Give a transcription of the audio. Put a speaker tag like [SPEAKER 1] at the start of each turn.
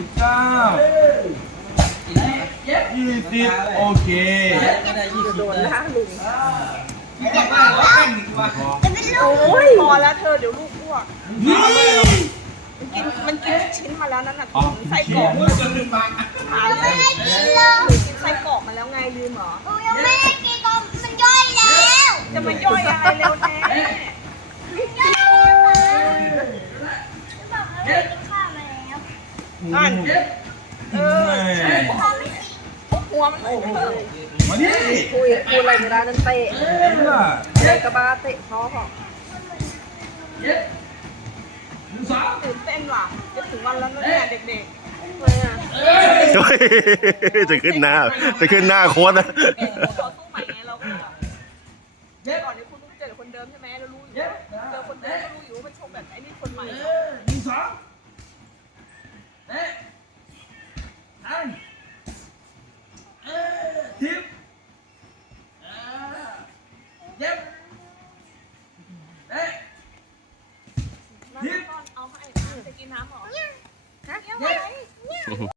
[SPEAKER 1] ิบเก้ายี่สิบโอเคย
[SPEAKER 2] ี่สิบโดนล่าลุงโอ้ยพอแล้วเธอ เดี๋ยวลูกอ้วกมันกินมันกินชิ้น มา แล้วนั่นน่ะถุงใส่กอกลม่อกมาแล้วไงลืมเหรอ
[SPEAKER 3] ไม่ได้กินก็มันย่อยแล้ว
[SPEAKER 2] จะมาย่อยอะไรเร็วแน่ท่านเจ็บเออหัวมันไม่เพิ่มคุยคุยอะไรอยรานนั้นเตะเจ๊กบ้าเตะท้อของ
[SPEAKER 1] เยูซ่า
[SPEAKER 2] เต้นว่ะจะถึงวันแล้วเน่เด็กๆทำไมอ
[SPEAKER 4] ่ะจะขึ้นหน้า จะขึ้นหน้าโค้ดนะเราสู้ใหม่ไงเรา
[SPEAKER 2] ก่อนนี้คุณต้องเจอคนเดิมใช่ไหมเรารู้อยู่เจอคนเดิมเรารู้อยู่ว่ามันชงแบบไอ้นี่คนใหม่ตอนเอาให้จะกินน้ำหมอเนี่ยฮะเรียบร้อยเนี่ย